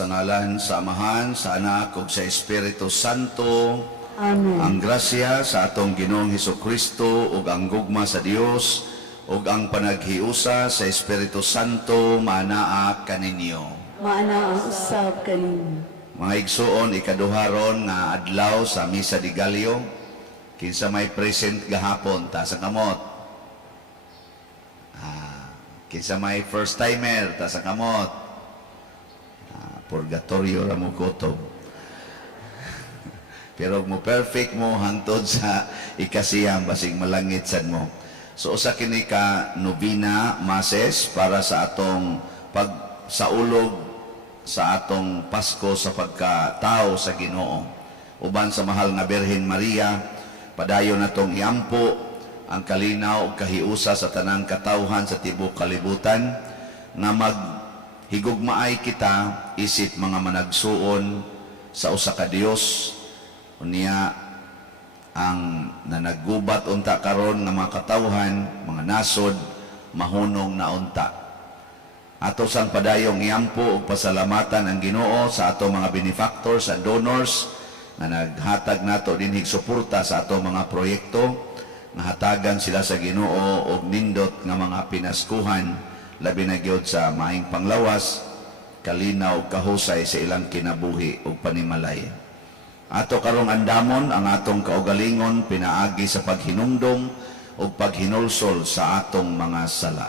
Sa ngalan sa Amahan, sa Anak, ug sa Espiritu Santo. Amen. Ang grasya sa atong Ginoong Hesukristo ug ang gugma sa Dios ug ang panaghiusa sa Espiritu Santo manaa kaninyo. Maana ang usab kaninyo. Mga igsuon, ikaduharon nga adlaw sa Misa de Gallo, kinsa may present gahapon ta sa kamot. Kinsa may first timer ta sa kamot. Purgatorio ra mo kutob. Pero mo perfect mo hangtod sa ikasiyam basig malangit sad mo. So usa kini ka novena masses para sa atong pagsaulog sa atong Pasko sa pagkatao sa Ginoo. Uban sa mahal nga Birhen Maria, padayon natong iampo ang kalinaw ug kahiusa sa tanang katawhan sa tibuok kalibutan nga maghigugmaay kita isip mga managsuon sa usa ka Dios. Unya ang nanaggubat unta karon nga mga katawhan, mga nasod, mahunong na unta. Ato sang padayong iampo ug pasalamatan ang Ginoo sa ato mga benefactors and donors nga naghatag nato dinhig suporta sa ato mga proyekto, nga hatagan sila sa Ginoo og nindot nga mga pinaskuhan, labi na gyud sa maayong panglawas, kalinaw ug kahusay sa ilang kinabuhi ug panimalay. Ato karong andamon ang atong kaugalingon pinaagi sa paghinumdom ug paghinulsol sa atong mga sala.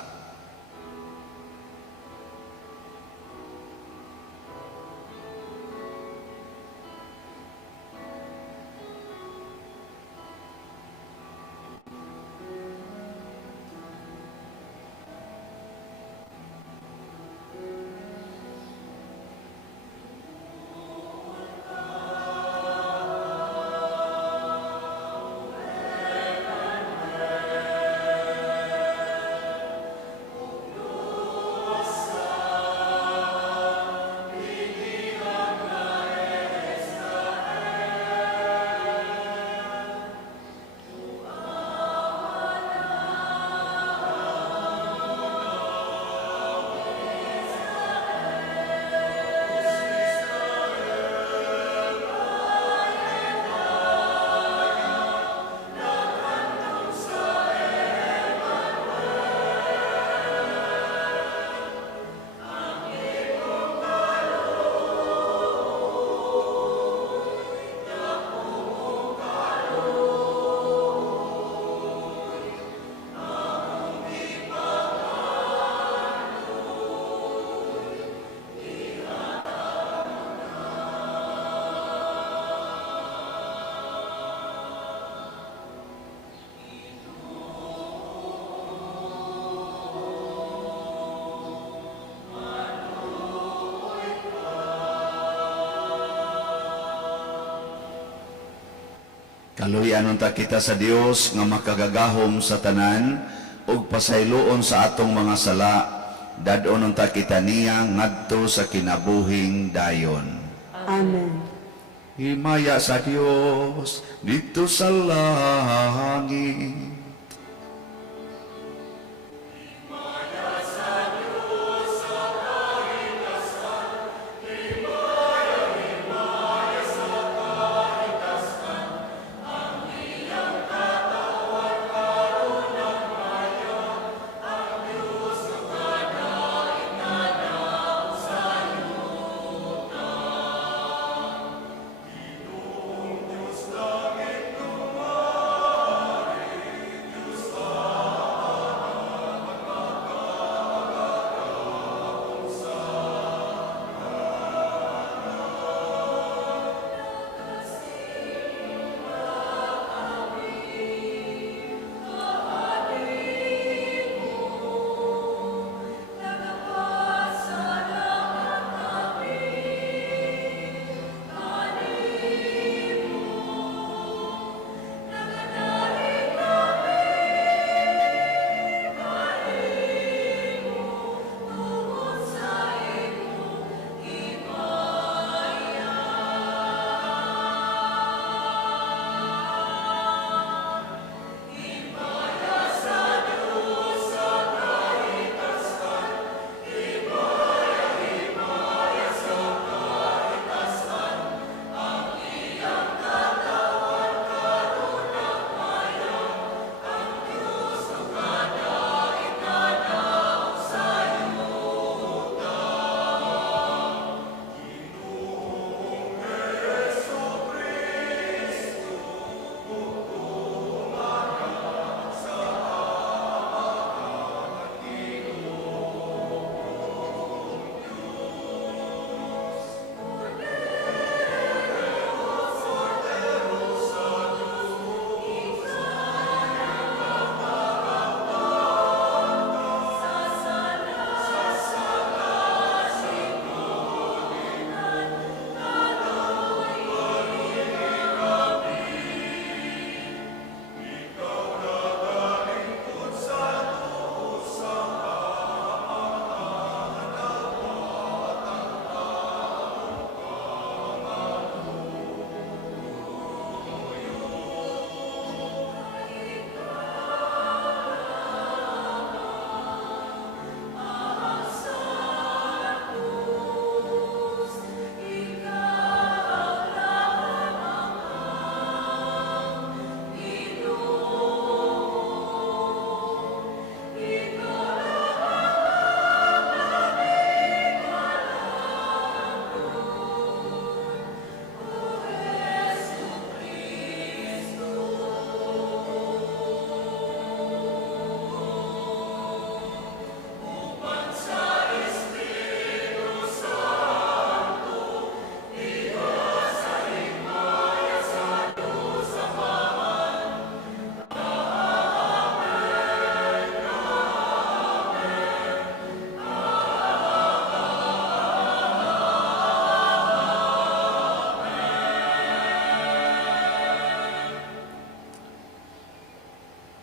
Kaluyan unta kita sa Dios nga makagagahom sa tanan ug pasayloon sa atong mga sala, dadon unta kita niya ngadto sa kinabuhing dayon. Amen. Himaya sa Dios dito sa langit.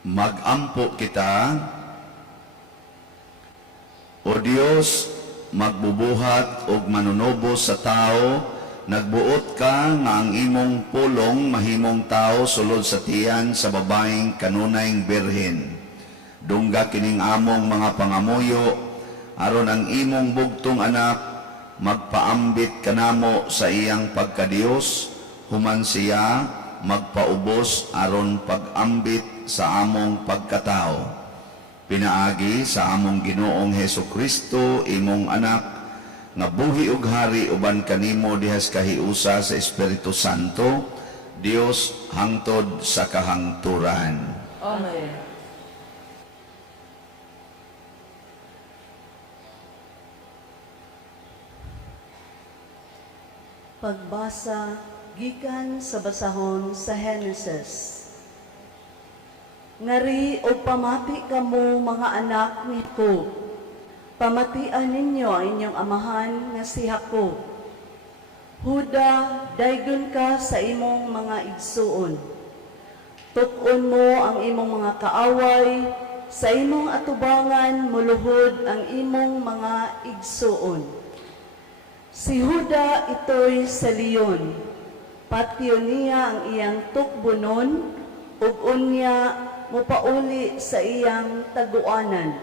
Magampo kita, O Dios, magbubuhat og manunobos sa tao, nagbuot ka nga ang imong pulong mahimong tao sulod sa tiyan sa babaeng kanunayng birhen. Dungga kining among mga pangamuyo, aron ang imong bugtong anak magpaambit kanamo sa iyang pagkadiyos, human siya magpaubos aron pag-ambit sa among pagkatao. Pinaagi sa among Ginoong Hesukristo, imong anak, nga buhi ug hari uban kanimo dihas kahiusa sa Espiritu Santo, Dios hangtod sa kahangturan. Amen. Pagbasa gikan sa basahon sa Genesis. Ngari o pamati kamo mga anak ni Jacob. Pamatian ninyo ang inyong amahan nga si Jacob. Huda, daygon ka sa imong mga igsuon. Tukon mo ang imong mga kaaway, sa imong atubangan muluhod ang imong mga igsuon. Si Huda ito'y sa leon, patio niya ang iyang tukbunon, ug unya mupauli sa iyang taguanan.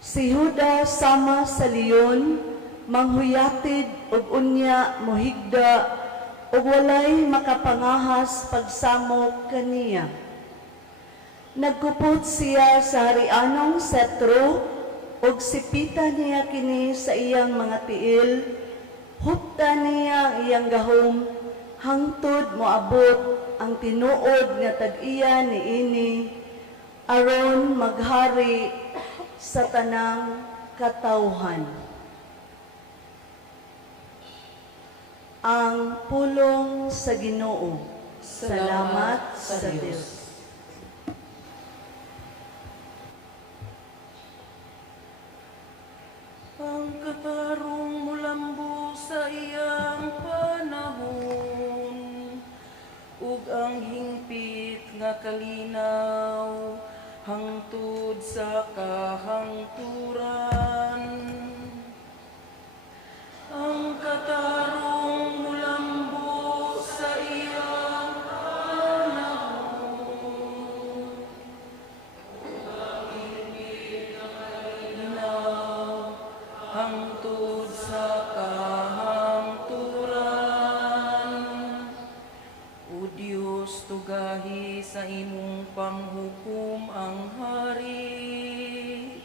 Si Huda sama sa leon, manghuyatid ug unya mohigda, ug walay makapangahas pagsamok kaniya. Nagkupot siya sa harianong setro, ug sipita niya kini sa iyang mga tiil, hupta niya ang iyang gahom, hangtod moabot ang tinuod nga tag-iya niini, aron maghari sa tanang katawhan. Ang pulong sa Ginoo. Salamat sa Diyos. Ang katarong mulambo sa iyang panahon, ug ang hingpit nga kalinaw, hangtod sa kahangturan. Ang katarong mulambo sa iyang panahon, ug ang hingpit nga kalinaw, hangtod sa kahangturan. O Diyos, tugahi sa imong panghukom ang hari,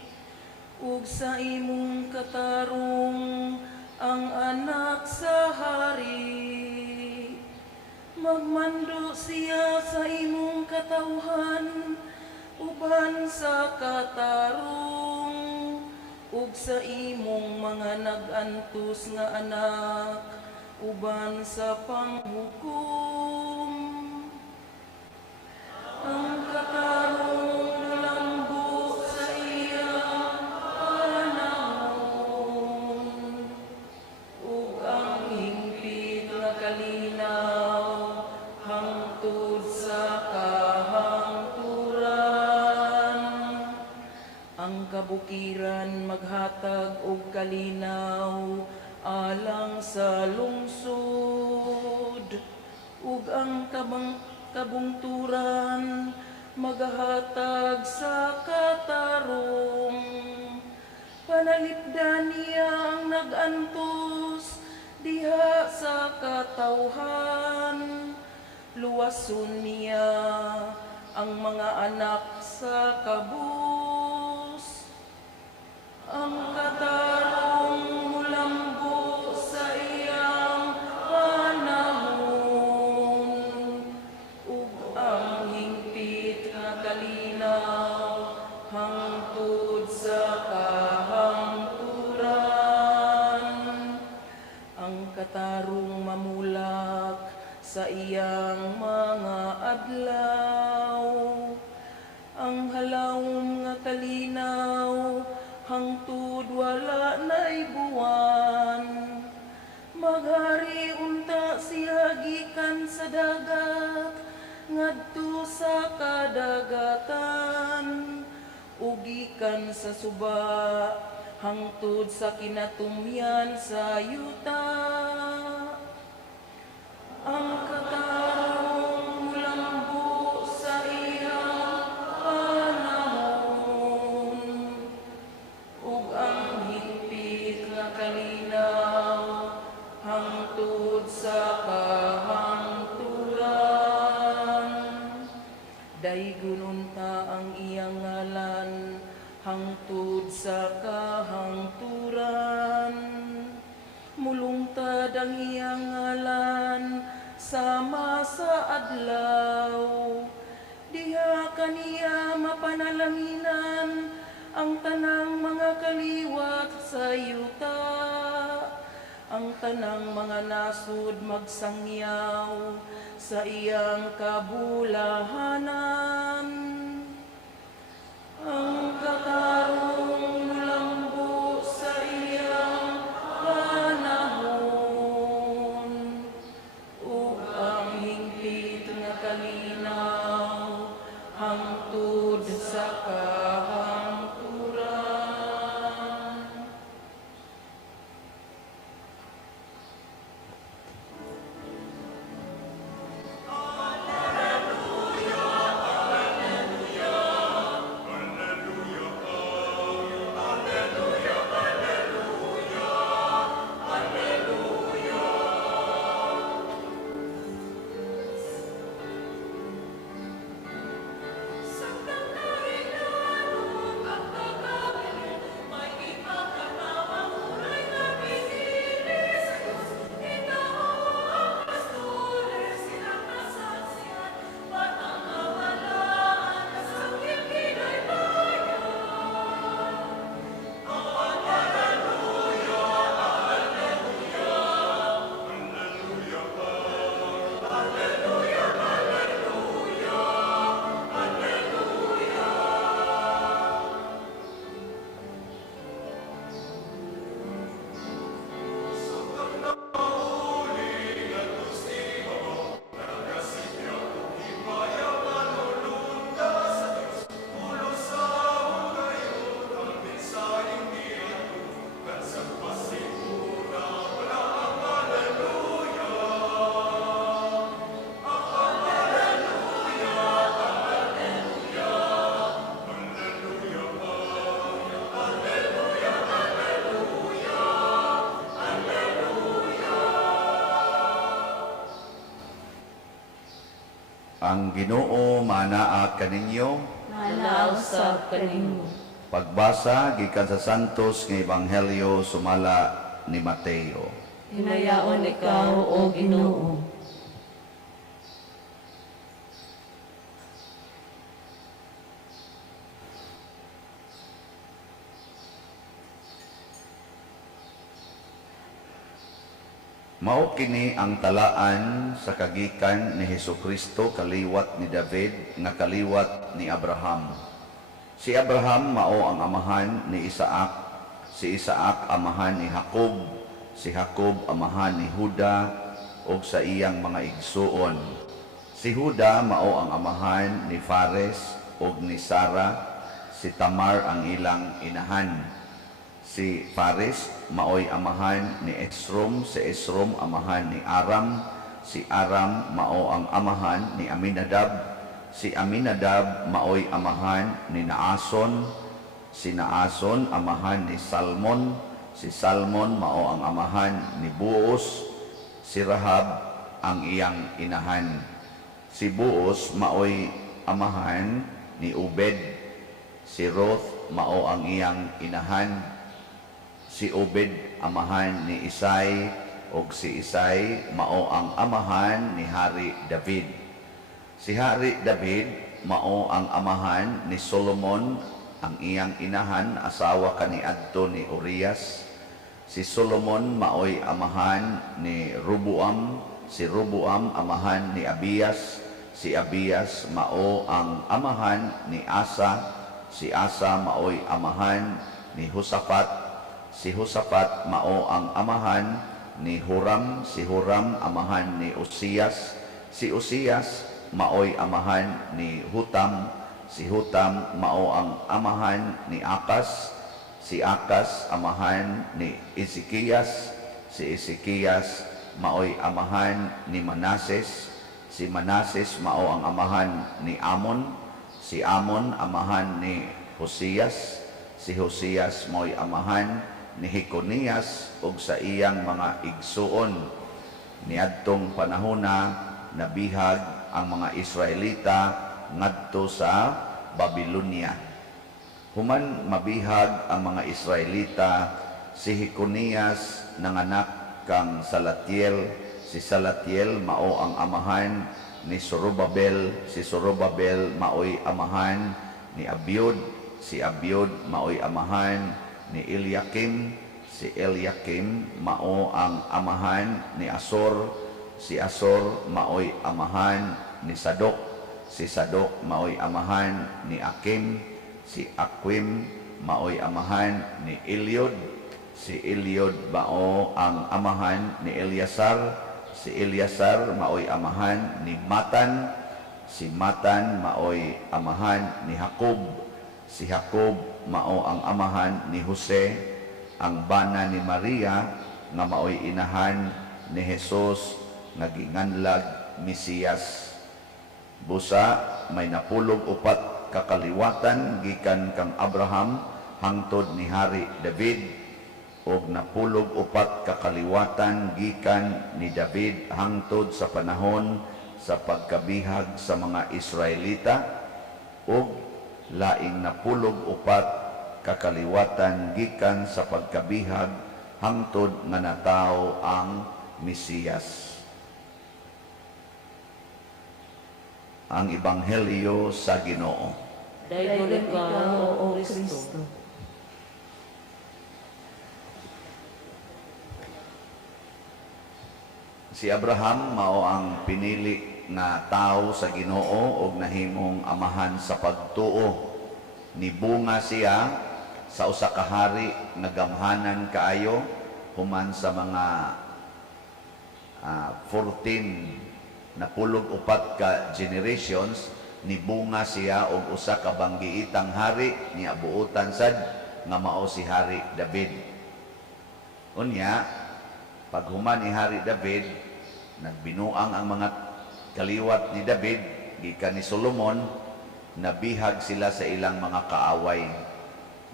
ug sa imong katarong ang anak sa hari. Magmando siya sa imong katawhan, uban sa katarong, ug sa imong mga nag-antos nga anak, uban sa panghukom. Ang katarong mulambo sa iyang panahon, ug ang hingpit nga kalinaw, hangtod sa kahangturan. Ang kabukiran maghatag og kalinaw alang sa lungsod, ug ang kabungturan maghatag sa katarong. Panalipdan niya ang nag-antos diha sa katawhan, luwason niya ang mga anak sa kabus. Ang katarong mulambo sa iyang panahon, ug ang hingpit nga kalinaw, hangtod sa kahangturan. Ang katarong mamulak sa iyang mga adlaw, ang halawom nga kalinaw, hangtod wala na'y buwan. Maghari unta siya gikan sa dagat, ngadto sa kadagatan, ugikan sa suba, hangtod sa kinatumyan sa yuta. Ang katarong mulambo sa iyang panahon, ug ang higpit nga kalinaw, hangtod sa kahangturan. Daygon unta ang iyang ngalan, hangtod sa kahangturan. Mulungtad ang iyang ngalan, sama sa adlaw. Diha kaniya mapanalanginan ang tanang mga kaliwat sa yuta. Ang tanang mga nasud magsangyaw sa iyang kabulahanan. Ang katarong mulambo sa iyang panahon, ug ang hingpit nga kalinaw, hangtod sa kahangturan. Ang Ginoo manaa kaninyo. Manaw sa kanimo. Pagbasa gikan sa Santos nga Ebanghelyo sumala ni Mateo. Hinayaon ikaw, O Ginoo. Mao kini ang talaan sa kagikan ni Hesukristo kaliwat ni David nga kaliwat ni Abraham. Si Abraham mao ang amahan ni Isaac, si Isaac amahan ni Jacob, si Jacob amahan ni Juda ug sa iyang mga igsuon. Si Juda mao ang amahan ni Fares ug ni Sara, si Tamar ang ilang inahan. Si Fares maoy amahan ni Esrom, si Esrom amahan ni Aram, si Aram mao ang amahan ni Aminadab, si Aminadab maoy amahan ni Naason, si Naason amahan ni Salmon, si Salmon mao ang amahan ni Buos, si Rahab ang iyang inahan. Si Buos maoy amahan ni Obed, si Ruth mao ang iyang inahan. Si Obed amahan ni Isay ug si Isay mao ang amahan ni Hari David. Si Hari David mao ang amahan ni Solomon, ang iyang inahan asawa kaniadto ni Urias. Si Solomon maoy amahan ni Roboam, si Roboam amahan ni Abias, si Abias mao ang amahan ni Asa, si Asa maoy amahan ni Hosafat, si Hosafat mao ang amahan ni Huram, si Huram amahan ni Uzias, si Uzias maoy amahan ni Hutam, si Hutam mao ang amahan ni Akas, si Akas amahan ni Ezekias, si Ezekias maoy amahan ni Manases, si Manases mao ang amahan ni Amon, si Amon amahan ni Hosias, si Hosias maoy amahan ni Heconias ug sa iyang mga igsuon. Niadtong panahona nabihag ang mga Israelita ngadto sa Babylonia. Human mabihag ang mga Israelita, si Heconias nanganak kang Salatiel, si Salatiel mao ang amahan ni Zorobabel, si Zorobabel maoy amahan ni Abiud, si Abiud maoy amahan ni Eliakim, si Eliakim mao ang amahan ni Asor, si Asor maoy amahan ni Sadok, si Sadok maoy amahan ni Akim, si Akim maoy amahan ni Eliud, si Eliud mao ang amahan ni Eliasar, si Eliasar maoy amahan ni Matan, si Matan maoy amahan ni Jacob, si Jacob mao ang amahan ni Jose, ang bana ni Maria nga maoy inahan ni Jesus nga ginganlag Mesiyas. Busa may napulog upat kakaliwatan gikan kang Abraham hangtod ni Hari David, og napulog upat kakaliwatan gikan ni David hangtod sa panahon sa pagkabihag sa mga Israelita, og laing napulog upat kakaliwatan gikan sa pagkabihag hangtod nga natawo ang Mesiyas. Ang Ebanghelyo sa Ginoo. Daygon ka, O Kristo. Si Abraham mao ang pinili nga tawo sa Ginoo og nahimong amahan sa pagtuo. Nibunga siya sa usa ka hari nga gamhanan kaayo human sa mga 14 napulog upat ka generations. Nibunga siya og usa ka banggiitang hari niya buutan sad nga mao si Hari David. Unya paghuman ni Hari David, nagbinuang ang mga kaliwat ni David gikan ni Solomon, nabihag sila sa ilang mga kaaway,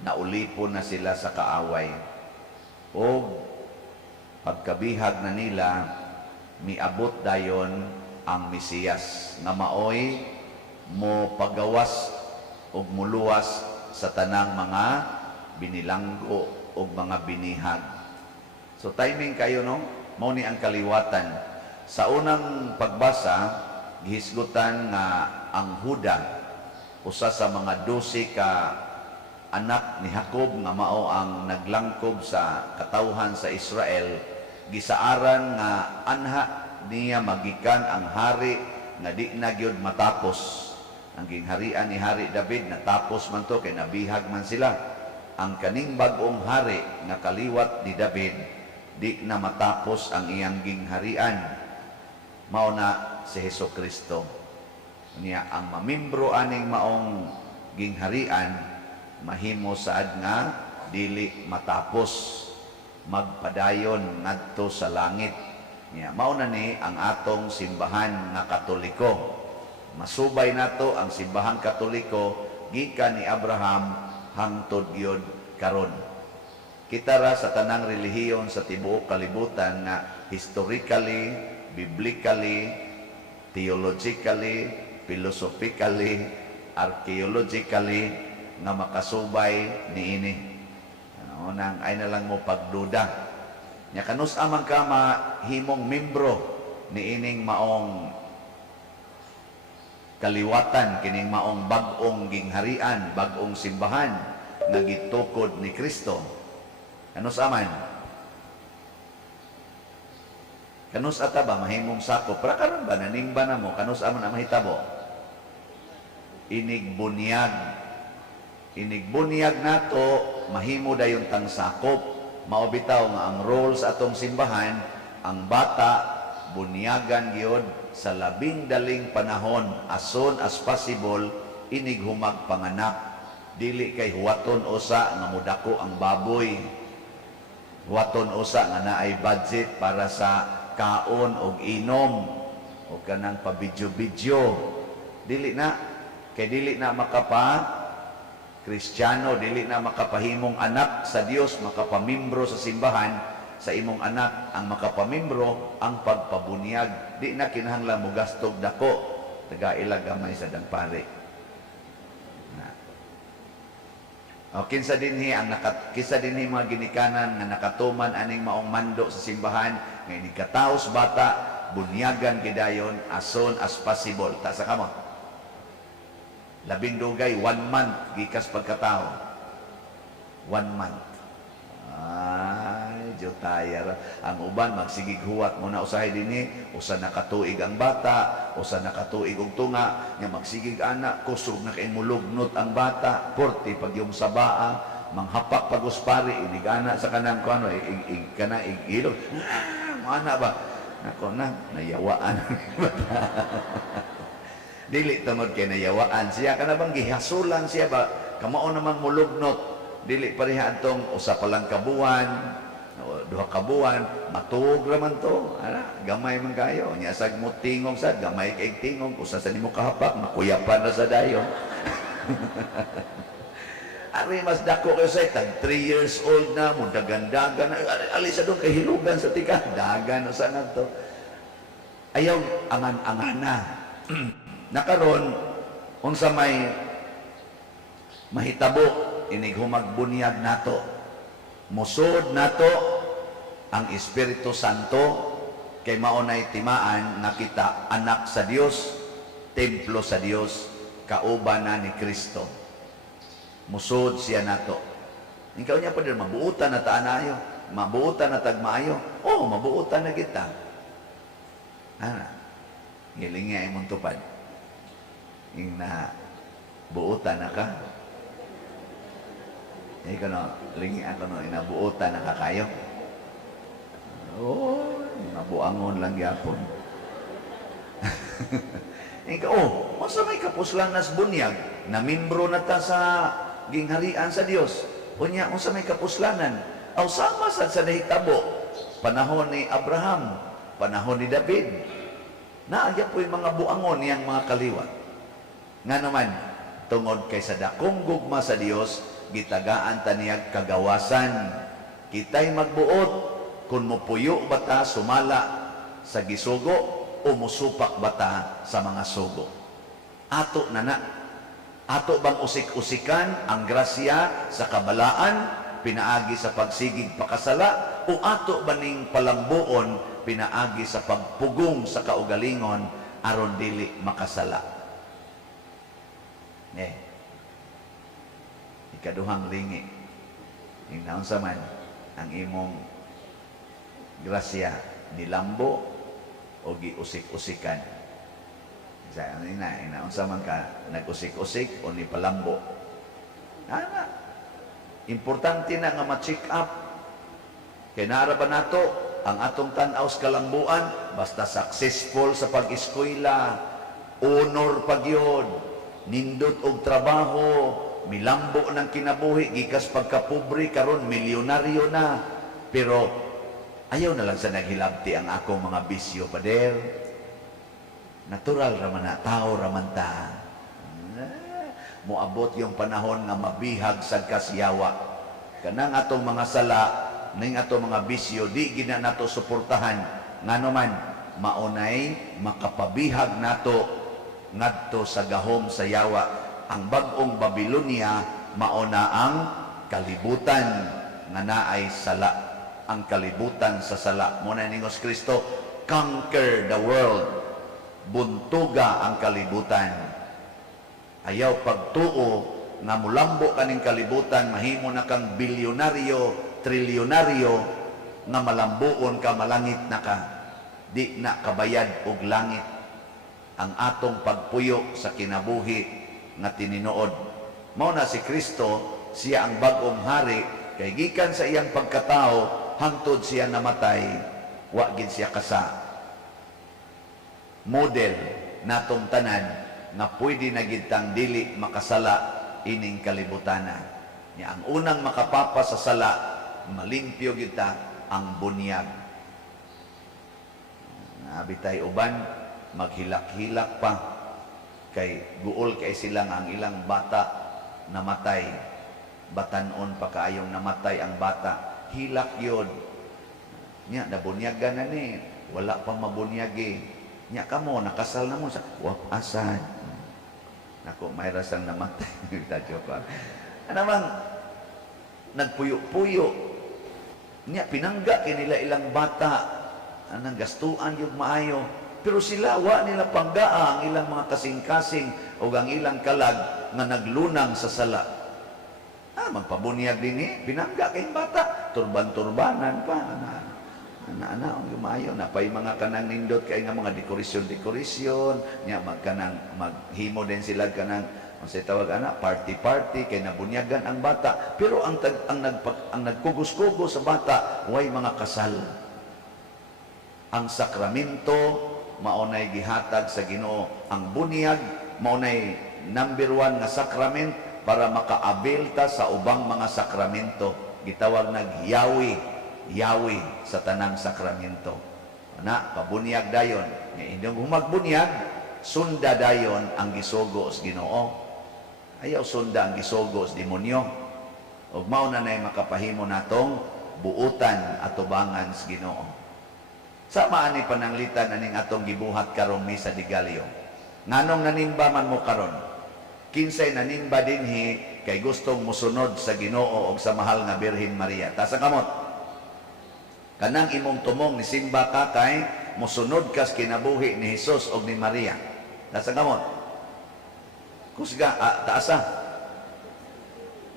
naulipon na sila sa kaaway, o pagkabihag na nila miabot dayon ang Mesiyas nga maoy mo pagawas og muluwas sa tanang mga binilanggo og mga binihag. So timing kayo, no? Mao ni ang kaliwatan. Sa unang pagbasa, gihisgutan nga ang Huda, usa sa mga 12 ka anak ni Jacob nga mao ang naglangkob sa katawhan sa Israel, gisaaran nga anha niya magikan ang hari nga di na gyud matapos. Ang gingharian ni Hari David natapos man to kay nabihag man sila. Ang kaning bag-ong hari nga kaliwat ni David di na matapos ang iyang gingharian. Mao na si Hesukristo. Niya ang mamimbro aning maong gingharian mahimo saad nga dili matapos, magpadayon ngadto sa langit. Niya mao na ni ang atong simbahan nga Katoliko. Masubay nato ang simbahan Katoliko gikan ni Abraham hangtod gyud karon. Kita ra sa tanang relihiyon sa tibuok kalibutan nga historically, biblically, theologically, philosophically, archaeologically nga makasubay niini. Ano nang ay na lang mo pagduda. Nya kanus amang ka mahimong membro niining maong kaliwatan, kining maong bag-ong gingharian, bag-ong simbahan nga gitukod ni Kristo. Kanus aman? Kanus ata ba mahimong sakop? Para karon ba naningba na mo? Kanus aman ang mahitabo? Inigbunyag. Inigbunyag nato mahimo dayon tang sakop. Maobitaw nga ang role sa atong simbahan, ang bata bunyagan gyud sa labing daling panahon as soon as possible inig humag panganak. Dili kay huwaton usa nga mudako ang baboy, huwaton usa nga naay budget para sa kaon og inom o kanang pabidyo-bidyo. Dili na, kay dili na makapa Kristiyano, dili na makapahimong anak sa Dios, makapamimbro sa simbahan sa imong anak. Ang makapamimbro ang pagpabunyag. Di na kinahanglan mo gastog dako, taga-ila gamay sa dagpare. O kinsa dinhi mga ginikanan nga nakatuman aning maong mando sa simbahan nga ini kataos bata bunyagan gidayon as soon as possible. Ta sa kamo. Labing dugay 1 month gikas pagkatao. 1 month. Ay, jutayar. Ang uban magsigig huwat mo na usahay dinhi, usa nakatuig ang bata, usa nakatuig og tunga, nga magsigig anak, kusog na kay mulugnot ang bata, porti pag yung sabaa, manghapak paguspari, inigana sa kanang kuano, kana igilog. Mana ba? Nako na, nayawaan ang bata. Dili tungod kay nayawaan siya, kana bang gihasulan siya ba? Kamao namang mulugnot. Dili pareha atong usa pa lang kabuan, duha ka buwan, matuog raman to. Gamay man kayo. Nya sag mo tingog sad, gamay kay tingog. Usa sa nimo kahapak, makuyapan na sa dayon. Ari mas dako kayo sa tag 3 years old na, mo dagan-dagan. Alisa doon kay hilugan sa tika. Dagan o saan to. Ayaw angan-angana. Nakaron, unsa may mahitabo, inig humagbunyag nato. Musod nato ang Espiritu Santo kay maunay timaan nga kita anak sa Dios, templo sa Dios, kauban na ni Kristo. Musod siya nato. Ikaw niya pa din, mabuutan na taanayo, mabuutan na tagmaayo. Oh, mabuutan na kita. Hiling nga imong tupad. Yung na buutan na ka. Ikaw no, lingi ako no, inabuutan na ka kayo. Oh, nabuangon lang yapon. Ikaw, masa may kapuslan nas bunyag, na mimbro na ta sa gingharian sa Dios. Unya, unsa may kapuslanan? Aw sama sa nahitabo, panahon ni Abraham, panahon ni David. Naagya po yung mga buangon niyang mga kaliwat. Nga naman, tungod kay sa dakong gugma sa Dios, gitagaan ta niyag kagawasan. Kitay magbuot, kung mupuyo bata sumala sa gisugo, o musupak bata sa mga sugo. Ato na na. Ato bang usik-usikan ang grasya sa kabalaan, pinaagi sa pagsigig pakasala, o ato ba ning palambuon, pinaagi sa pagpugong sa kaugalingon, aron dili makasala? Ikaduhang lingi, ingnaon sa man, ang imong grasya nilambo o giusik-usikan. Sa ano inaon sa man ka, nag-usik-usik o ni palambo. Importante na nga ma-check up. Kaya naara ba nato ang atong tanaw sa kalambuan, basta successful sa pag-eskwela, honor pagyod, nindot og trabaho, milambo ng kinabuhi, gikas pagkapobre, karon milyonaryo na. Pero ayaw na lang sa naghilabti ang akong mga bisyo, pader. Natural raman na, tao raman ta. Moabot yung panahon nga mabihag sa kasiyawa. Kanang atong mga sala, ning atong mga bisyo, di gina nato suportahan. Nga naman, maunay, makapabihag nato ngadto sa gahom sa yawa. Ang bagong Babylonia, mauna ang kalibutan nga naay sala. Ang kalibutan sa sala. Muna ningos Kristo, conquer the world. Buntuga ang kalibutan. Ayaw pagtuo nga mulambo kaning kalibutan, mahimo na kang bilyonaryo, trilyonaryo, nga malambuon ka, malangit na ka. Di na kabayad og langit ang atong pagpuyo sa kinabuhi nga tininood. Mao na si Kristo, siya ang bagong hari, kay gikan sa iyang pagkatao hangtod siya namatay, wa gid siya kasa. model natong tanan nga pwede na gid tang dili makasala ining kalibutana. Nya ang unang makapapa sa sala, malimpyo gid ta ang bunyag. Nabitay uban maghilak-hilak pa kay guol kay sila nga ang ilang bata namatay. Batanon pa kaayong namatay ang bata. Hilak yun. Nya nabunyagan na ni. Wala pang mabunyagi. Nya kamo nakasal na mo sa wapasan. Nako may rasang namatay. Joke lang. Ano bang nagpuyo-puyo. Nya pinangga kinila ilang bata. Anang gastuan yung maayo. Pero sila wa nila panggaa ang ilang mga kasing-kasing o ang ilang kalag nga naglunang sa sala. Magpabunyag din pinangga kayong bata. Turban-turbanan pa. Ana-ana, yumayo na pa'y mga kanang nindot kay nga mga dekorasyon, nya maghimo din sila kanang sa tawag ana party kay nabunyagan ang bata. Pero ang nagkugos-kugos sa bata way mga kasal. Ang sakramento maunay gihatag sa Ginoo. Ang bunyag maunay number 1 nga sakrament para makaabil ta sa ubang mga sakramento. Gitawag nagyawi sa tanang sakramento. Ana, pabunyag dayon. Inyong humagbunyag, sunda dayon ang gisugo sa Ginoo. Ayaw sunda ang gisugo sa demonyo. Ug mao na nay makapahimo natong buutan at tubangan sa Ginoo. Sama ani pananglitan aning atong gibuhat karong misa di Gallo. Nganong nanimba man mo karon? Kinsay nanimba dinhi kay gustong musunod sa Ginoo o sa mahal nga Birhen Maria. Tasa kamot. Kanang imong tumong ni simba ka kay musunod kas kinabuhi ni Hesus o ni Maria. Tasa kamot. Kusga, taasa.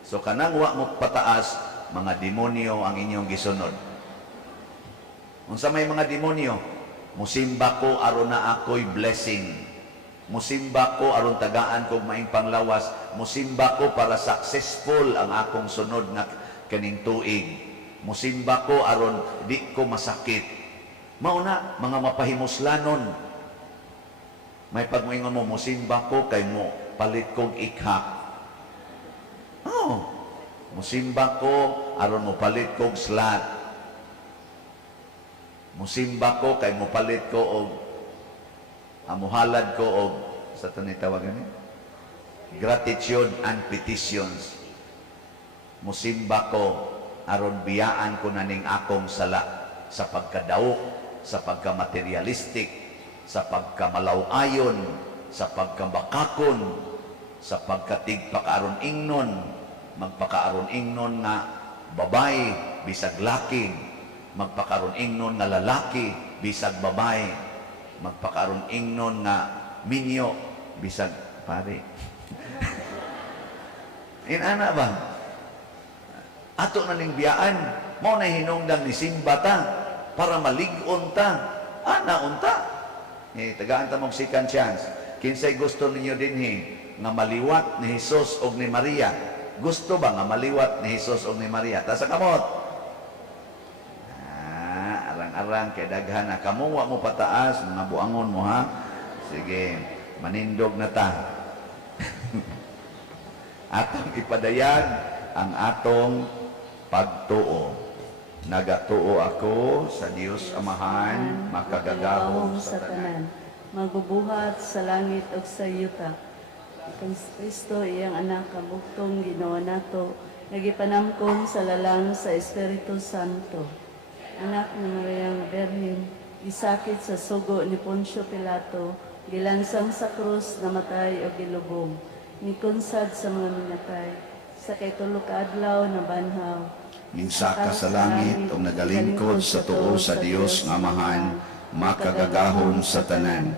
So kanang wa mo pataas, mga demonyo ang inyong gisunod. Unsa may mga demonyo, musimba ko aron na ako'y blessing. Musimba ko aron tagaan kog maing panglawas. Musimba ko para successful ang akong sunod nga kaning tuig. Musimba ko aron di ko masakit. Mao na mga mapahimuslanon. May pagmoingon mo, musimba ko kay mo palit kog ikhak. Oh, musimba ko aron mo palit kog slat. Musimba ko kay mo palit ko og amuhalad ko og sa tanay tawagan gratitude and petitions. Musimba ko aron biyaan ko naning akong sala sa pagkadaok, sa pagkamaterialistik, sa pagkamalaw-ayon, sa pagkabakakon, sa pagkatigpakaaron ingnon, magpakaaron ingnon nga babay bisag laki, magpakaron ingnon nga lalaki bisag babay, magpakaron ingnon nga minyo bisag pare. Inana ba? Ato na ning biyaan, mo na hinungdan ni simba ta para malig-on ta. Ana unta. Tagaan ta mong second chance. Kinsay gusto ninyo dinhi nga maliwat ni Hesus og ni Maria? Gusto ba nga maliwat ni Hesus og ni Maria? Ta sa kamot. Arang-arang kay daghan na kamo wa mo pataas, mga buangon mo ha. Sige, manindog na ta. Atong ipadayag ang atong pagtuo. Nagatuo ako sa Dios Amahan, makagagahom sa tanan, magbubuhat sa langit ug sa yuta. Kang Kristo iyang anak kabugtong Ginoo nato, nagipanamkon sa lalang sa Espiritu Santo. Anak ni Maria nga Birhen, gisakit sa sugo ni Poncio Pilato, gilansang sa krus, namatay o gilubong, nikunsad sa mga minatay, sa kaytulo ka adlaw na banhaw, minsaka sa langit o nagalingkod sa tuo sa Dios nga Amahan, makagagahom sa tanan.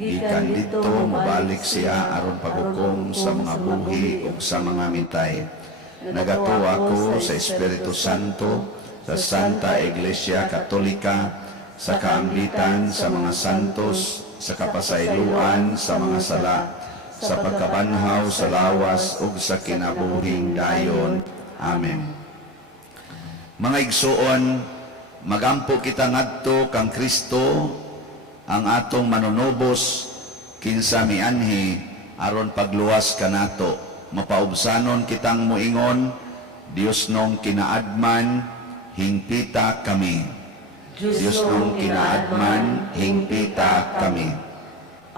Gikan dito mabalik siya aron paghukom sa mga buhi ug sa mga mitay. Nagatuo ako sa Espiritu Santo, sa Santa Iglesia Katolika, sa kaambitan sa mga santos, sa kapasayloan sa mga sala, sa pagkabanhaw sa lawas ug sa kinabuhing dayon. Amen. Mga igsuon, magampo kita ngadto kang Kristo ang atong manunubos kinsa mianhi aron pagluwas kanato. Mapaubsanon kitang muingon, Dios nung kinaadman, hingpita kami. Dios nung kinaadman, hingpita kami.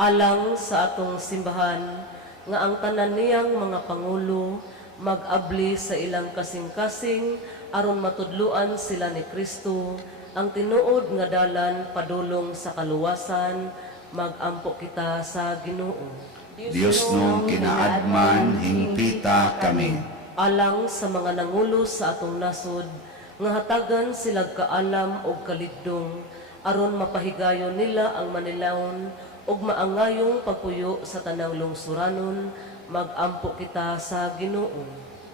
Alang sa atong simbahan, nga ang tanan niyang mga pangulo, mag-abli sa ilang kasing-kasing, aron matudluan sila ni Kristo, ang tinuod nga dalan padulong sa kaluwasan, mag-ampo kita sa Ginoo. Dios nung kinaadman, hingpita kami. Alang sa mga nangulo sa atong nasod, nga hatagan silag kaalam o kalidong, aron mapahigayon nila ang manilawon, ug maangayong pagpuyo sa tanang lungsuranon, mag-ampo kita sa Ginoo.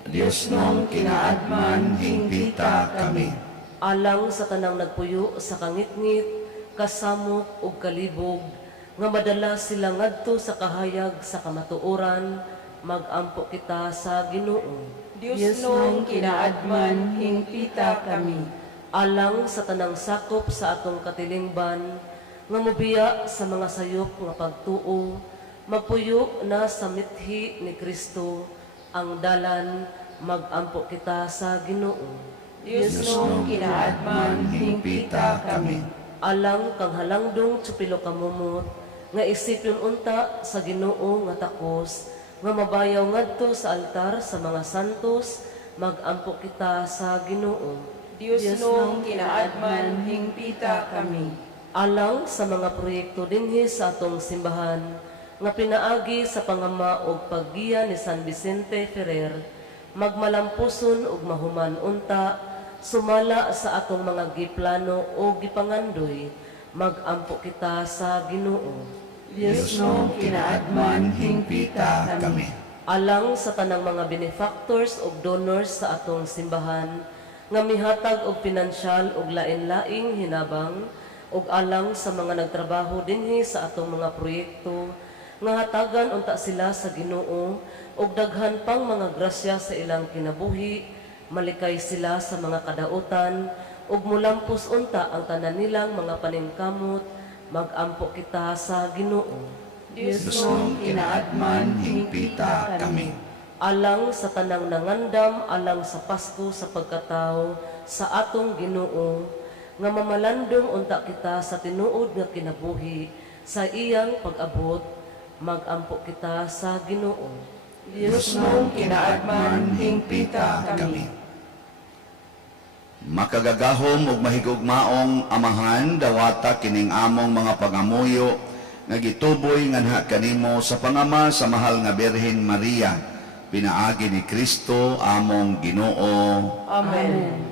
Dios nung kinaadman, hingpita kami. Alang sa tanang nagpuyo sa kangitngit, kasamok ug kalibog, nga madala sila ngadto sa kahayag sa kamatuoran, mag-ampo kita sa Ginoo. Diyos nung kinaadman, hingpita kami. Alang sa tanang sakop sa atong katilingban, nga mobiya sa mga sayop nga pagtuo, magpuyo na sa mithi ni Kristo, ang dalan, mag-ampo kita sa Ginoo. Diyos nung kinaadman, hingpita kami. Alang kang halangdong tsupilo kamumot, nga isipyon unta sa Ginoo nga takos, nga mabayaw ngadto sa altar sa mga santos, mag-ampo kita sa Ginoo. Diyos nung kinaadman, hingpita kami. Alang sa mga proyekto dinhi sa atong simbahan, nga pinaagi sa pangama ug paggiya ni San Vicente Ferrer, magmalampuson ug mahuman unta, sumala sa atong mga giplano o gipangandoy, mag-ampo kita sa Ginoo. Dios nung kinaadman, hingpita kami. Alang sa tanang mga benefactors ug donors sa atong simbahan, nga mihatag og pinansyal ug lain-laing hinabang, ug alang sa mga nagtrabaho dinhi sa atong mga proyekto, nga hatagan unta sila sa Ginoo, ug daghan pang mga grasya sa ilang kinabuhi, malikay sila sa mga kadautan, ug mulampos unta ang tanan nilang mga paningkamot, mag-ampo kita sa Ginoo. Diyos nung kinaadman, hingpita kami. Alang sa tanang nangandam, alang sa Pasko sa pagkatao sa atong Ginoo, nga mamalandong unta kita sa tinuod nga kinabuhi, sa iyang pag-abot, mag-ampo kita sa Ginoo. Diyos nung kinaadman, hingpita kami. Makagagahom ug mahigugmaong amahan, dawata kining among mga pangamuyo, nga gituboy nganha kanimo sa pangama sa mahal nga Birhen Maria, pinaagi ni Kristo among Ginoo. Amen.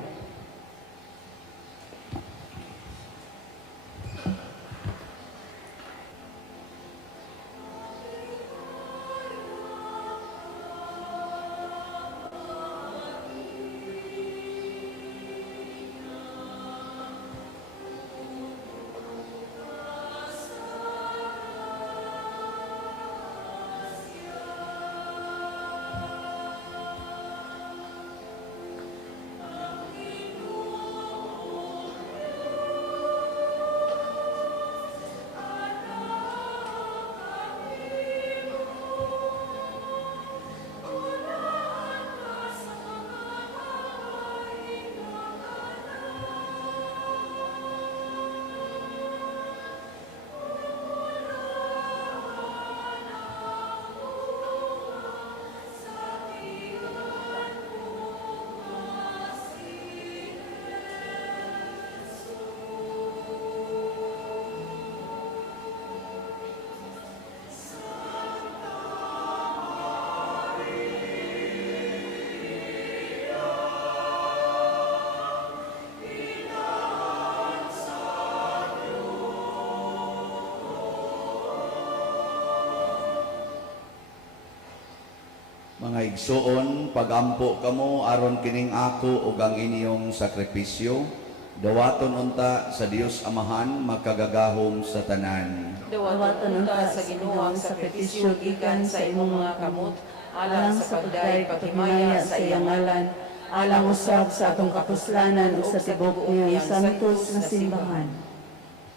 Mga igsoon, pagampo kamo aron kining ako ug ang inyong sakripisyo, dawaton unta sa Dios Amahan, magkagagahom sa tanan. Dawaton unta sa Ginoo ang sakripisyo gikan sa imong mga kamot, alang sa pagdayeg paghimaya sa iyang ngalan, alang usab sa atong kapuslanan ug sa tibok niyang santos nga simbahan.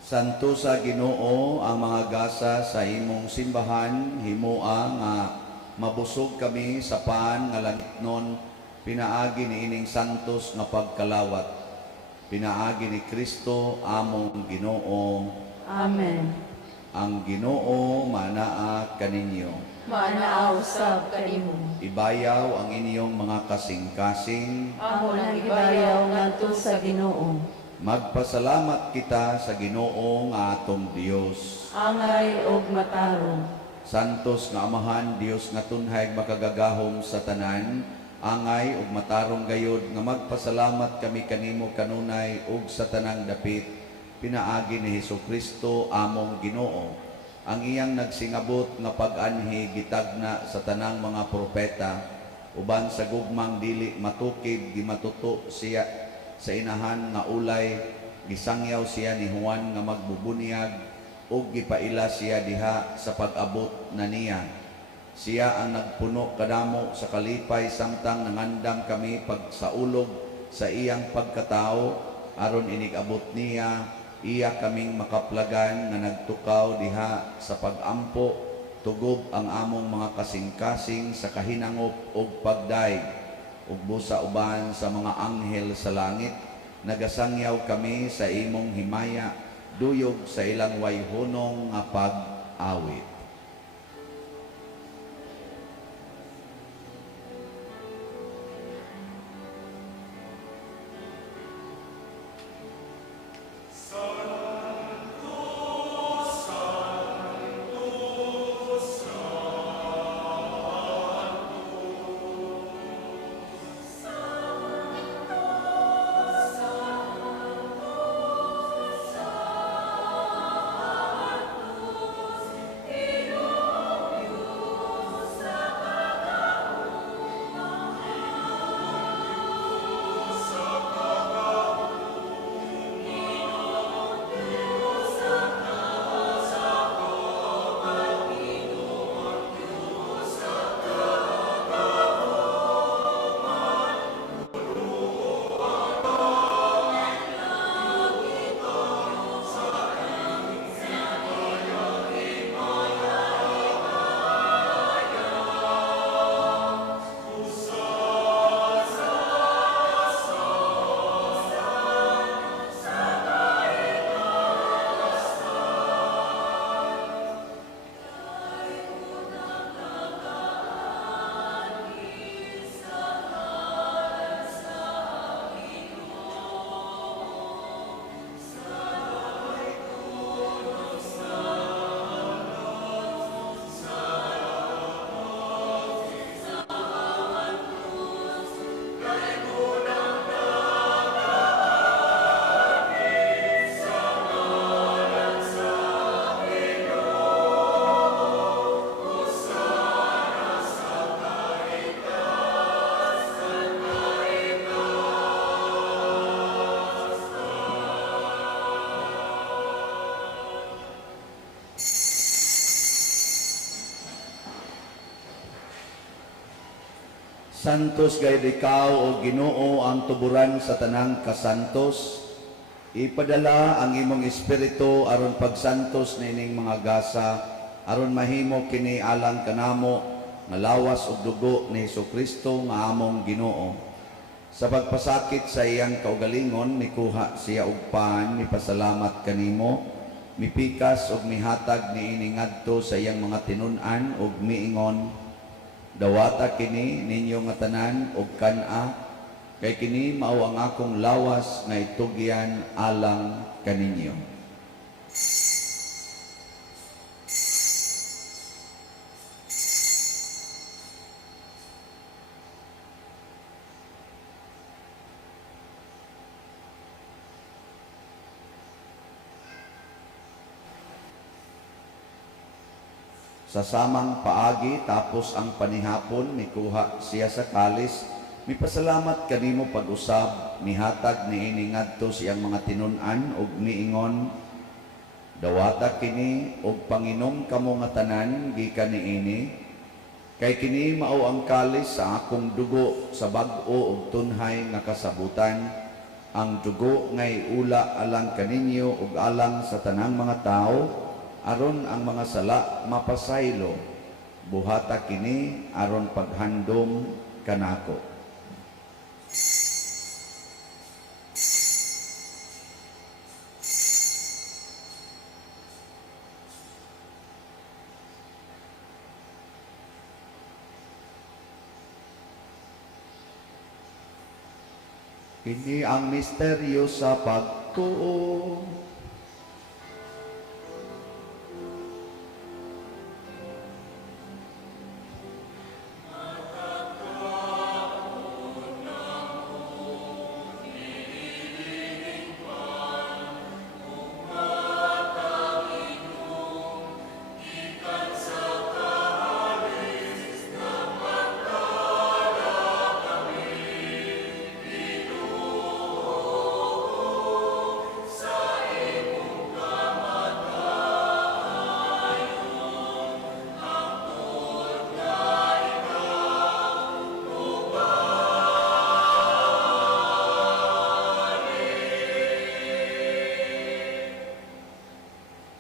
Santo sa Ginoo ang mga gasa sa imong simbahan, himoa nga mabusog kami sa paan nga langitnon, pinaagi ni ining santos nga pagkalawat. Pinaagi ni Kristo among Ginoo. Amen. Ang Ginoo manaa kaninyo. Maanaaw sab kanimo. Ibayaw ang inyong mga kasing-kasing. Amo nang ibayaw ngadto sa Ginoo. Magpasalamat kita sa Ginoo nga atong Dios. Angay og matarong. Santos nga Amahan, Dios nga tunhay makagagahom sa tanan, angay ug matarong gayod nga magpasalamat kami kanimo kanunay ug sa tanang dapit, pinaagi ni Hesukristo among Ginoo. Ang iyang nagsingabot nga pag-anhi gitagna sa tanang mga propeta, uban sa gugmang dili matukid gimatuto siya sa inahan nga ulay, gisangyaw siya ni Juan nga magbubunyag ug gipaila siya diha sa pag-abot na niya. Siya ang nagpuno kadamo sa kalipay samtang nangandam kami pagsaulog sa iyang pagkatao, aron inig-abot niya iya kaming makaplagan nga nagtukaw diha sa pag-ampo, tugob ang among mga kasing-kasing sa kahinangop ug pagdaig, ug busa uban sa mga anghel sa langit. Nagasangyaw kami sa imong himaya, duyog sa ilang wayhunong nga pag-awit. Santos gayud ikaw o Ginoo ang tuburan sa tanang kasantos. Ipadala ang imong espiritu aron pagsantos nining mga gasa, aron mahimo kini alang kanamo nga lawas ug dugo ni Hesukristo nga among Ginoo. Sa pagpasakit sa iyang kaugalingon, mikuha siya og paan, mipasalamat kanimo, mipikas ug mihatag niini ngadto sa iyang mga tinun-an ug miingon, dawata kini ninyo nga tanan og kana, kay kini mao ang akong lawas nga itugyan alang kaninyo. Sa samang paagi tapos ang panihapon, mikuha siya sa kalis, mipasalamat kanimo pag-usab, mihatag niini ngadto siyang mga tinun-an ug miingon, dawata kini og panginom kamo nga tanan gikan niini, kay kini mao ang kalis sa akong dugo sa bag-o ug tunhay nga kasabutan. ang dugo ngay ula alang kaninyo ug alang sa tanang mga tao aron ang mga sala mapasaylo. Buhata kini aron paghandom kanako. Ini ang misteryo sa pagtuo.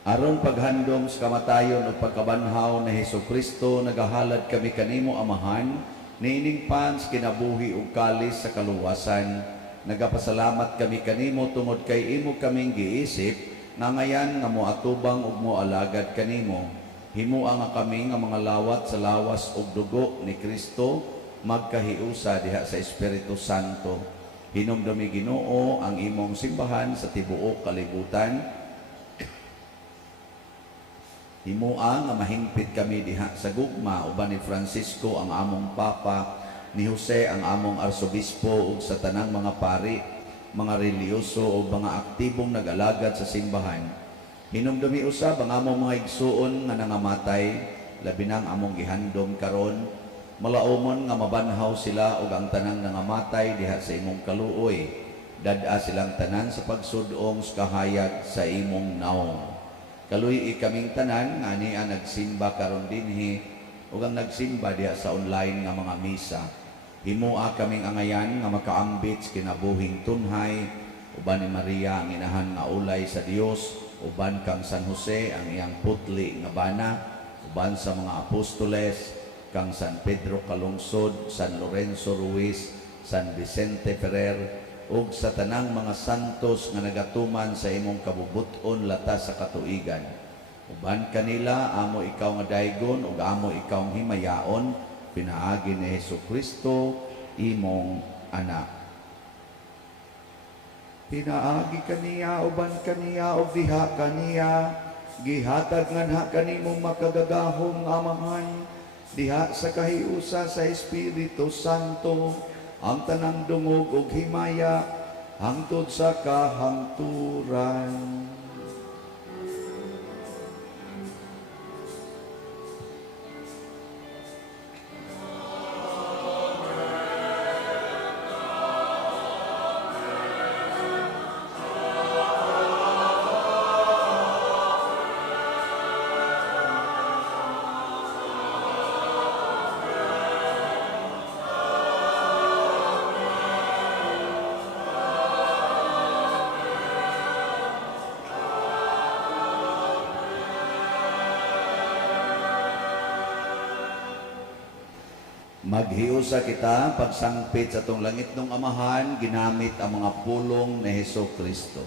Aron paghandom sa kamatayon o pagkabanhaw na Hesukristo, nagahalad kami kanimo amahan, niining pans kinabuhi ug kalis sa kaluwasan. Nagapasalamat kami kanimo tungod kay imo kaming giisip, nangayan nga moatubang ug moalagad kanimo. Himua nga kami nga mga lawat sa lawas ug dugo ni Kristo, magkahiusa diha sa Espiritu Santo. Hinumdumi Ginoo ang imong simbahan sa tibuok kalibutan. Himuang nga mahingpit kami diha sa gugma uban ni Francisco ang among Papa, ni Jose ang among Arsobispo ug sa tanang mga pari, mga reliyoso o mga aktibong nag-alagad sa simbahan. Hinumdumi usab ang among mga igsuon nga nangamatay, labi nang among gihandom karon, malaumon nga mabanhaw sila ug ang tanang nangamatay diha sa imong kaluoy. Dad-a silang tanan sa pagsudong sa kahayag sa imong naong. Kaluy kaming tanan nga niya nagsimba karon dinhi ug ang nagsimba diha sa online nga mga misa. Himua kaming angayan nga makaambit sa kinabuhing tunhay uban ni Maria ang inahan nga ulay sa Dios, uban kang San Jose ang iyang putli nga bana, uban sa mga apostoles kang San Pedro Calungsod, San Lorenzo Ruiz, San Vicente Ferrer, ug sa tanang mga santos nga nagatuman sa imong kabubuton latas sa katuigan. Uban kanila amo ikaw nga daygon ug amo ikaw ang himayaon, pinaagi ni Hesukristo imong anak. Pinaagi kaniya uban kaniya ug diha kaniya, gihatag nganha kanimong makagagahong amahan, diha sa kahiusa sa Espiritu Santo, ang tanang dungog ug himaya hangtod sa kahangturan. Maghiusa kita pagsangpit sa tong langit ng amahan, ginamit ang mga pulong ni Hesukristo.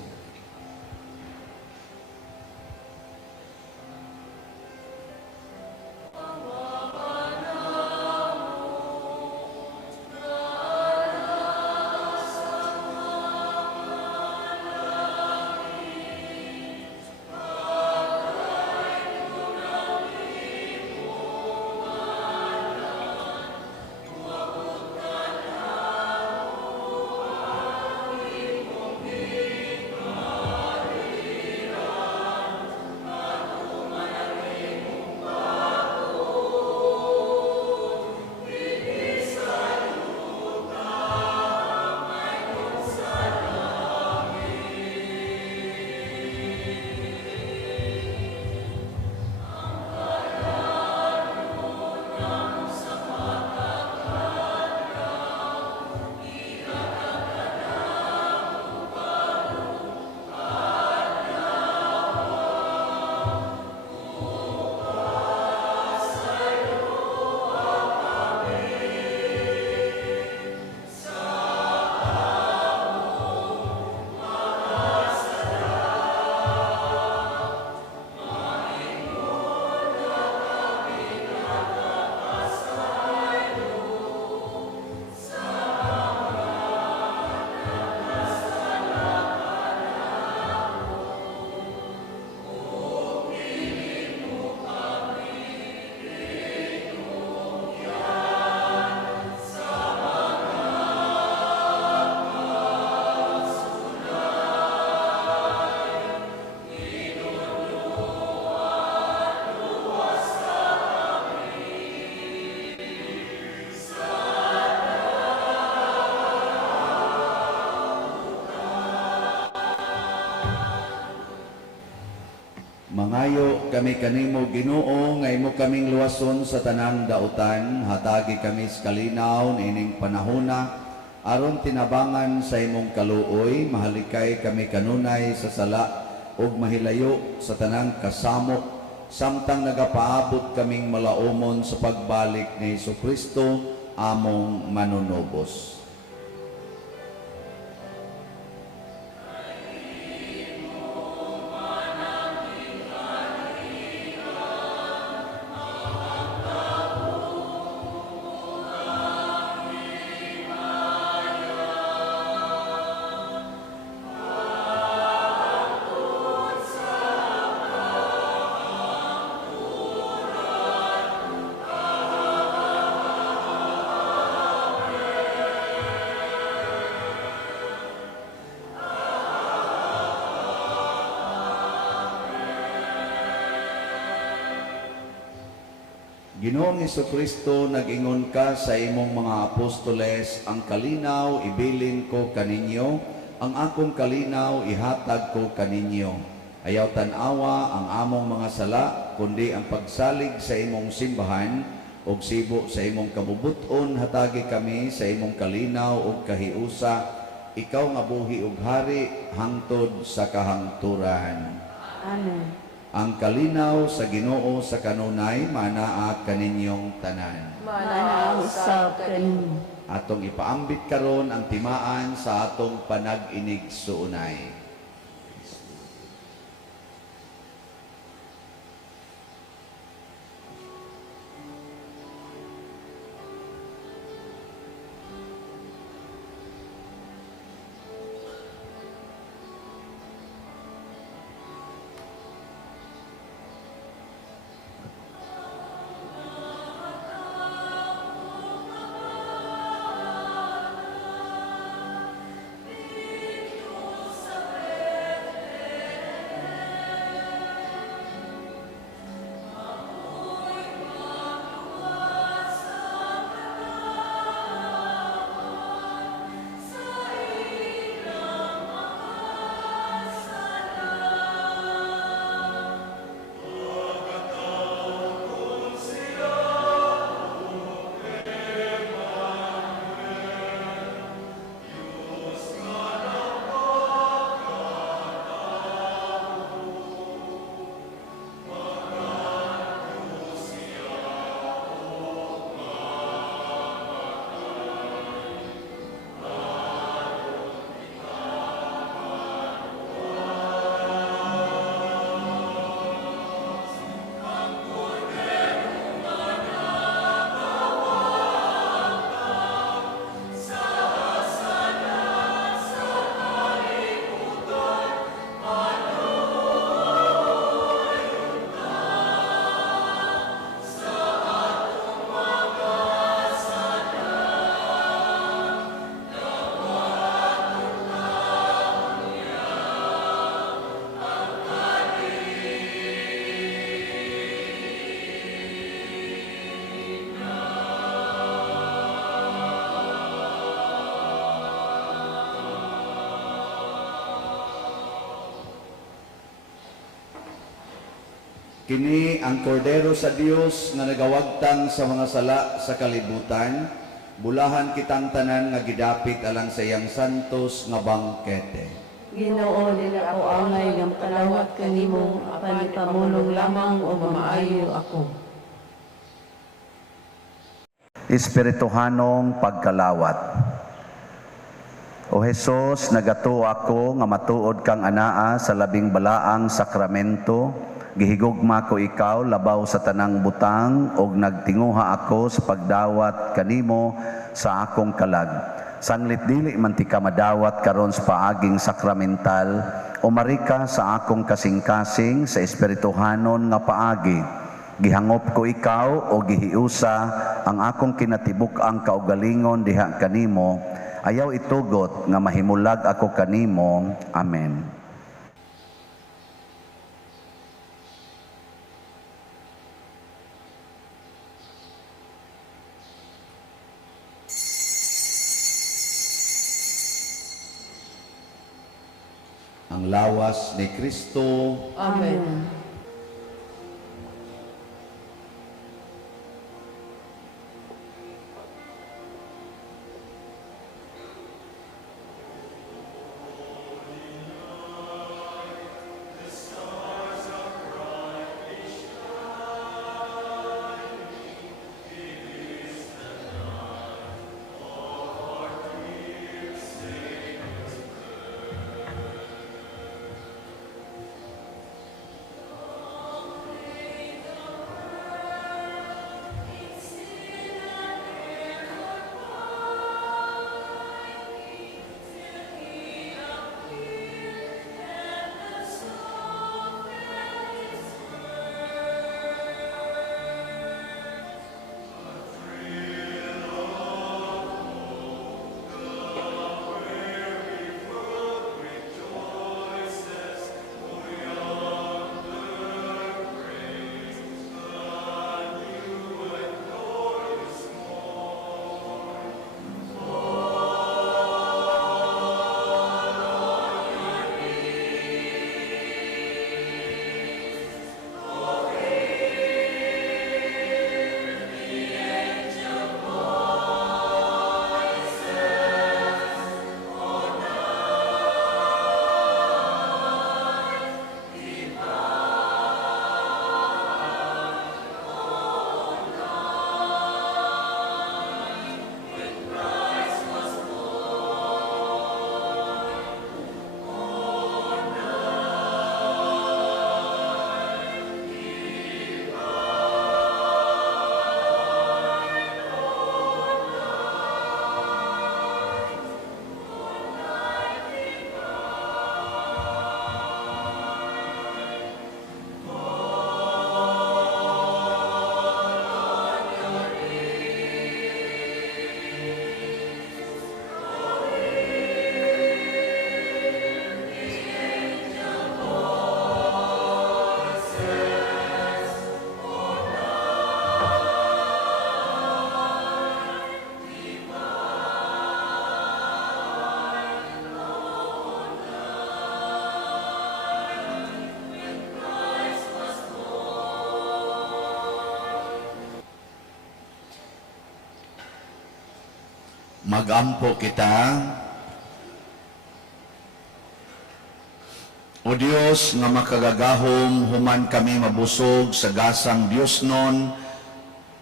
kami kanimo Ginoo nga imo kaming luwason sa tanang dautan, hatagi kami sa kalinaw ining panahona aron tinabangan sa imong kaluoy, mahalikay kami kanunay sa sala ug mahilayo sa tanang kasamok, samtang nagapaabot kaming malaumon sa pagbalik ni Jesucristo among manunubos. Ginoong Jesucristo, nag-ingon ka sa imong mga apostoles, ang kalinaw ibilin ko kaninyo, ang akong kalinaw ihatag ko kaninyo. Ayaw tanawa ang among mga sala, kundi ang pagsalig sa imong simbahan, og sibo sa imong kabubuton, hatagi kami sa imong kalinaw ug kahiusa, ikaw nga buhi ug hari, hangtod sa kahangturan. Amen. Ang kalinaw sa Ginoo sa kanunay manaa kaninyong tanan. Manaa usab kanimo. Atong ipaambit karon ang timaan sa atong panag-inig suunay. Kini ang kordero sa Dios nga nagawagtang sa mga sala sa kalibutan, bulahan kitang tanan nga gidapit alang sa iyang santos nga bangkete. Ginoo, dili ako angay nga makalawat kanimo, apan ipamulong lamang o mamaayo ako. Espirituhanong pagkalawat. O Jesus, nagatuo ako nga matuod kang anaa sa labing balaang sakramento, gihigugma ko ikaw labaw sa tanang butang og nagtinguha ako sa pagdawat kanimo sa akong kalag. Sanglit dili man ti ka madawat karon sa paaging sakramental, o marika sa akong kasing-kasing sa espirituhanon nga paagi. Gihangop ko ikaw o gihiusa ang akong kinatibuk-ang kaugalingon diha kanimo. Ayaw itugot nga mahimulag ako kanimo. Amen. Ang lawas ni Kristo. Amen. Magampo kita. O Dios nga makagagahom, human kami mabusog sa gasang Dios non,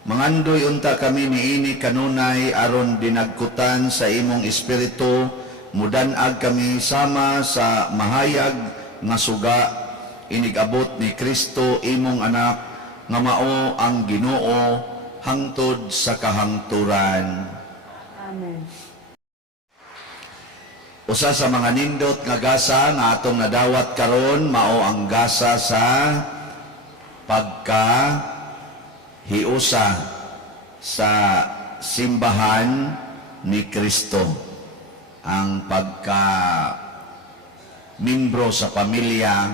mangandoy unta kami niini kanunay aron dinagkutan sa imong espiritu, mudanag kami sama sa mahayag nga suga, inigabot ni Kristo imong anak, nga mao ang Ginoo hangtod sa kahangturan. Amen. Usa sa mga nindot nga gasa nga atong nadawat karon mao ang gasa sa pagkahiusa sa simbahan ni Kristo. Ang pagka-mimbro sa pamilya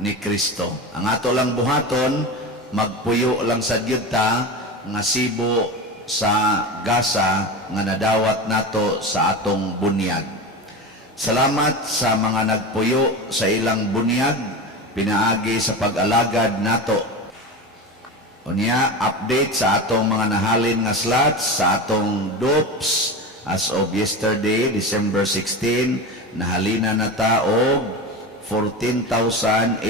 ni Kristo. Ang ato lang buhaton, magpuyo lang sa ta nga sibo sa gasa nga nadawat nato sa atong bunyag. Salamat sa mga nagpuyo sa ilang bunyag, pinaagi sa pag-alagad nato. Unya, update sa atong mga nahalin nga slots, sa atong DOPS, as of yesterday, December 16, nahalina na ta og 14,879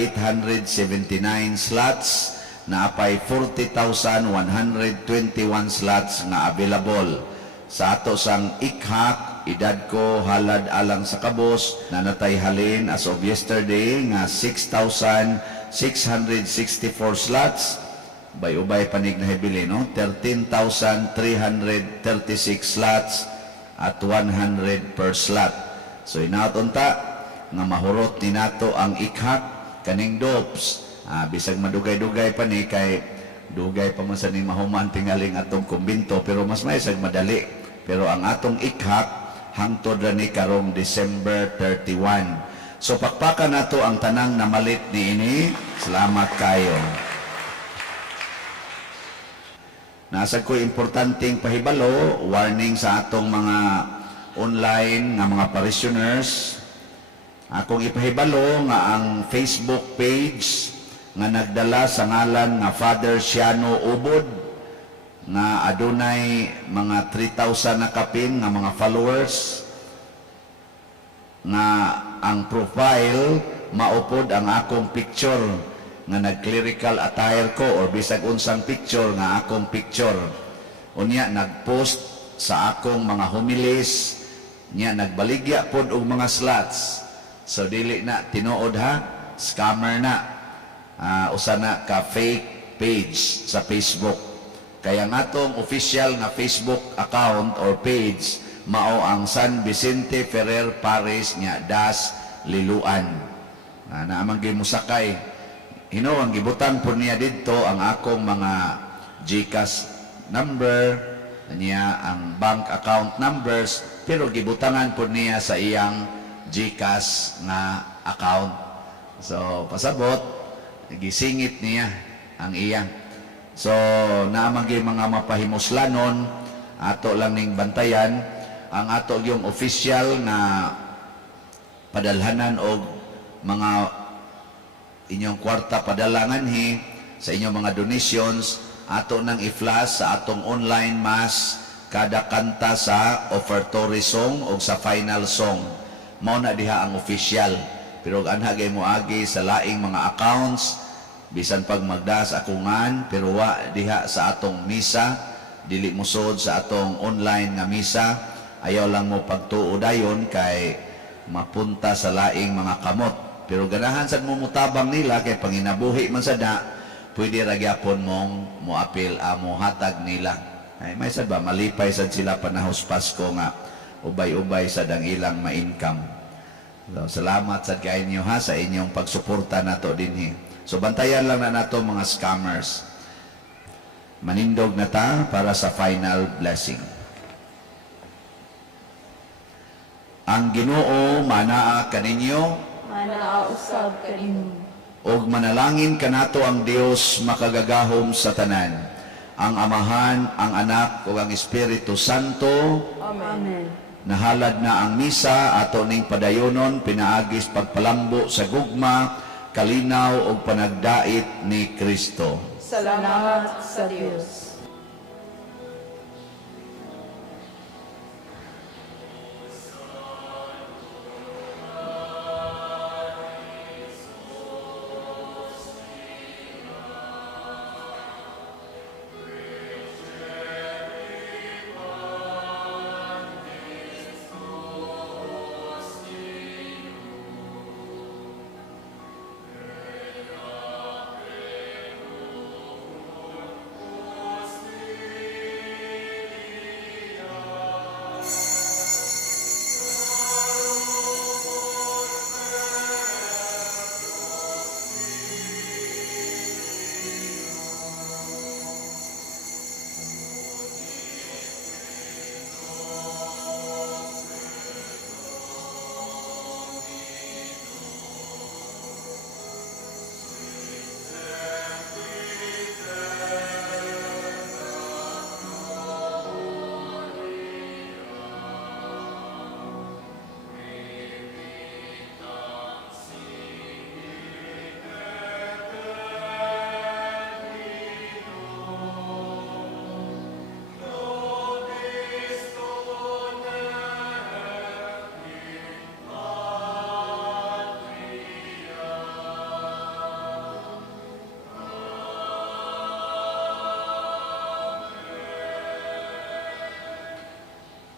slots, na apay 40,121 slots nga available. Sa ato sang ikhak, edad ko halad alang sa kabos, na natay halin as of yesterday nga 6,664 slots. Bay-ubay panig na hebili, no? 13,336 slots at 100 per slot. So inaton ta nga mahurot ni nato ang ikhak kaning DOPS. Bisag madugay-dugay pa ni kay dugay pa man sa ni mahuman tingaling atong kumbinto, pero mas maisag madali. Pero ang atong ikhak hangtod ra ni karong December 31. So pakpakan nato ang tanang namalit ni ini. Salamat kayo. Nasa ko importanteng pahibalo, warning sa atong mga online nga mga parishioners. Akong ipahibalo nga ang Facebook page nga nagdala sa ngalan nga Father Siano Ubod, nga adunay mga 3,000 na kapin nga mga followers, nga ang profile maupod ang akong picture nga nag-clerical attire ko or bisag unsang picture nga akong picture. Unya nagpost sa akong mga homilies, nya nagbaligya pod og mga slots. So dili na tinuod ha, scammer na. Usa na ka fake page sa Facebook. Kaya nga tong official nga Facebook account or page mao ang San Vicente Ferrer Parish nya Das Liluan. Naamang gimusakay. Hino ang gibutan po niya dito ang akong mga GCash number, niya ang bank account numbers, pero gibutangan po niya sa iyang GCash nga account. So pasabot gisingit niya ang iyang. So naamang mga mapahimuslanon, ato lang ning bantayan ang ato yung official na padalhanan og mga inyong kwarta padalangan sa inyong mga donations, ato nang i-flash sa atong online mass kada kanta sa offertory song o sa final song. Mao na diha ang official. Pero anhagay mo agi sa laing mga accounts, bisan pag magdas akungan, pero wa diha sa atong misa, dili musod sa atong online nga misa, ayaw lang mo pagtuo dayon kay mapunta sa laing mga kamot. Pero ganahan sad mo mutabang nila kay panginabuhi man sada, pwede ra gyapon mong moapil mo hatag nila. Ay may sad ba malipay sad sila panahos Pasko nga ubay-ubay sad ang ilang ma-income. So, salamat sad kainyo ha sa inyong pagsuporta nato dinhi. So bantayan lang na nato mga scammers. Manindog na ta para sa final blessing. Ang Ginoo manaa kaninyo, Manaausab kanimo. og manalangin kanato ang Dios makagagahom sa tanan, ang Amahan, ang Anak ug ang Espiritu Santo. Amen. Nahalad na ang misa, ato ning padayonon, pinaagis pagpalambo sa gugma, kalinaw o panagdait ni Kristo. Salamat sa Dios.